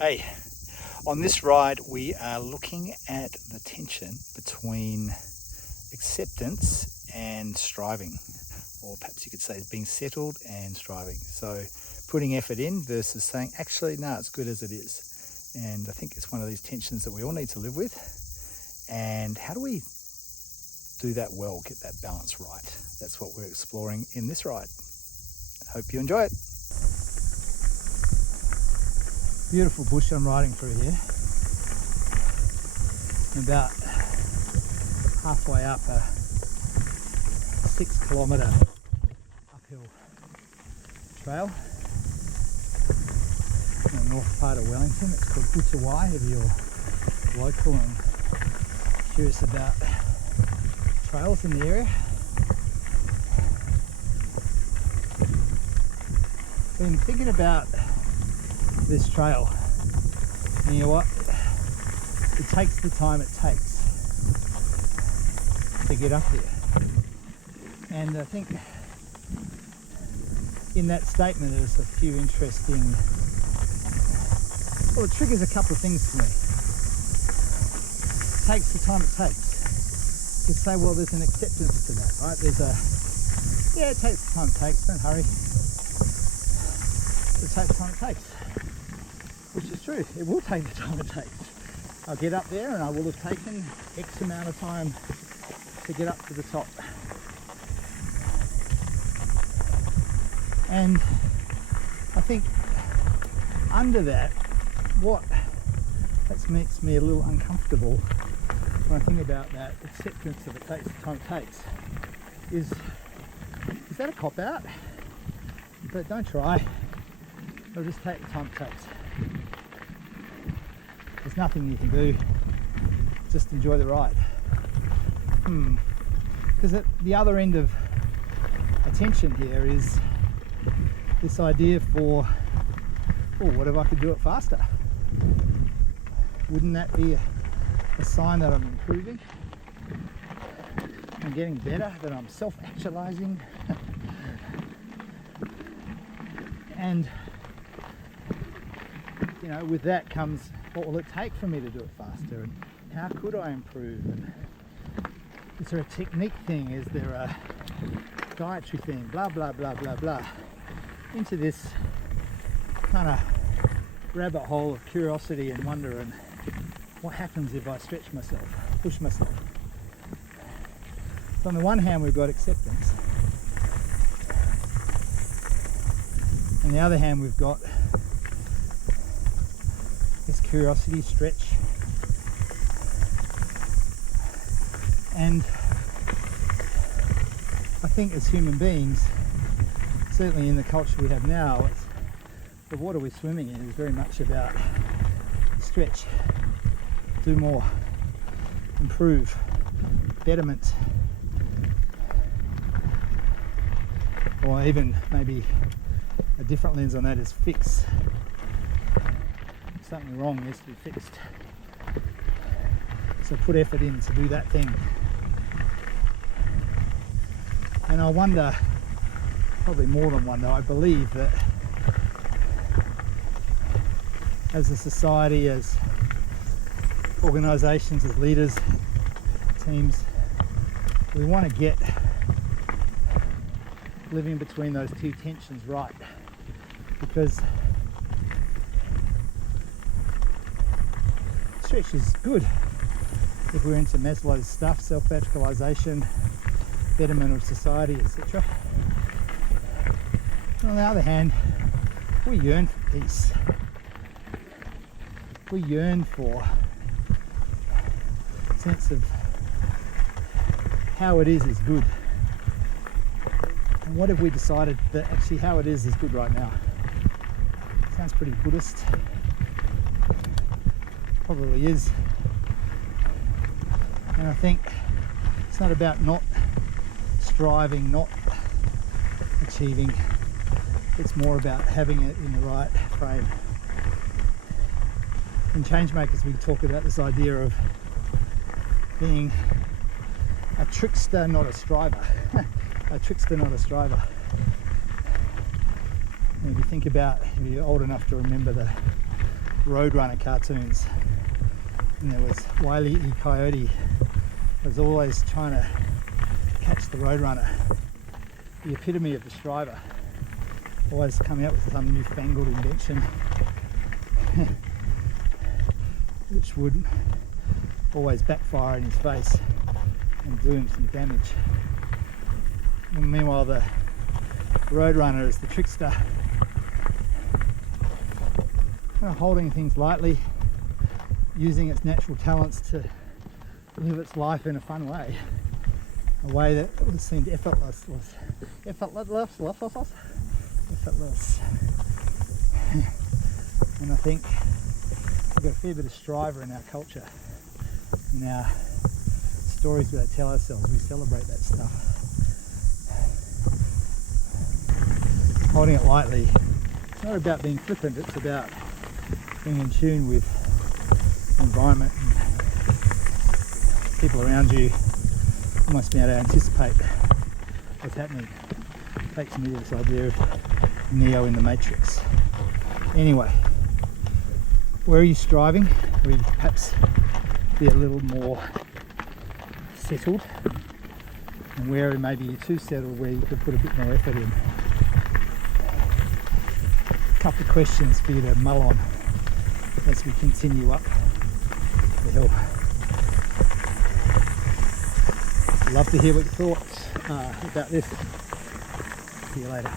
Hey, on this ride we are looking at the tension between acceptance and striving, or perhaps you could say being settled and striving. So putting effort in versus saying, actually, no, it's good as it is. And I think it's one of these tensions that we all need to live with. And how do we do that well, get that balance right? That's what we're exploring in this ride. Hope you enjoy it. Beautiful bush I'm riding through here. About halfway up a 6 kilometre uphill trail in the north part of Wellington. It's called Butawai if you're local and curious about trails in the area. Been thinking about this trail, and you know what, it takes the time it takes to get up here. And I think in that statement there's a few interesting, well, it triggers a couple of things for me. It takes the time it takes. You say, well, there's an acceptance to that, right? There's a, yeah, it takes the time it takes, don't hurry. It takes the time it takes. Which is true, it will take the time it takes. I'll get up there and I will have taken X amount of time to get up to the top. And I think under that, what makes me a little uncomfortable when I think about that acceptance of it takes the time it takes is that a cop-out? But don't try, it'll just take the time it takes. There's nothing you can do, just enjoy the ride. Because at the other end of attention here is this idea for, oh, what if I could do it faster? Wouldn't that be a sign that I'm improving? I'm getting better, that I'm self-actualizing. And you know, with that comes, what will it take for me to do it faster, and how could I improve? And is there a technique thing? Is there a dietary thing? Blah, blah, blah, blah, blah. Into this kind of rabbit hole of curiosity and wonder, and what happens if I stretch myself, push myself? So on the one hand, we've got acceptance. On the other hand, we've got this curiosity, stretch, and I think as human beings, certainly in the culture we have now, the water we're swimming in is very much about stretch, do more, improve, betterment, or even maybe a different lens on that is fix. Something wrong needs to be fixed. So put effort in to do that thing. And I wonder, probably more than wonder, I believe that as a society, as organisations, as leaders, teams, we want to get living between those two tensions right, because stretch is good if we're into Maslow's stuff, self-actualization, betterment of society, etc. On the other hand, we yearn for peace. We yearn for a sense of how it is good. And what if we decided that actually how it is good right now? Sounds pretty Buddhist. Probably is. And I think it's not about not striving, not achieving. It's more about having it in the right frame. In Changemakers we talk about this idea of being a trickster, not a striver. A trickster, not a striver. And if you think about, if you're old enough to remember the Roadrunner cartoons, and there was Wile E. Coyote was always trying to catch the Roadrunner, the epitome of the striver, always coming up with some newfangled invention which would always backfire in his face and do him some damage. And meanwhile the Roadrunner is the trickster, kind of holding things lightly, using its natural talents to live its life in a fun way, a way that seemed effortless. And I think we've got a fair bit of striver in our culture, in our stories that we tell ourselves. We celebrate that stuff. Holding it lightly, it's not about being flippant, it's about being in tune with the environment and people around you, almost being able to anticipate what's happening. Takes me to this idea of Neo in the Matrix. Anyway, where are you striving? Where you perhaps be a little more settled, and where maybe you're too settled, where you could put a bit more effort in. A couple of questions for you to mull on as we continue up the hill. Love to hear what your thoughts are about this. See you later.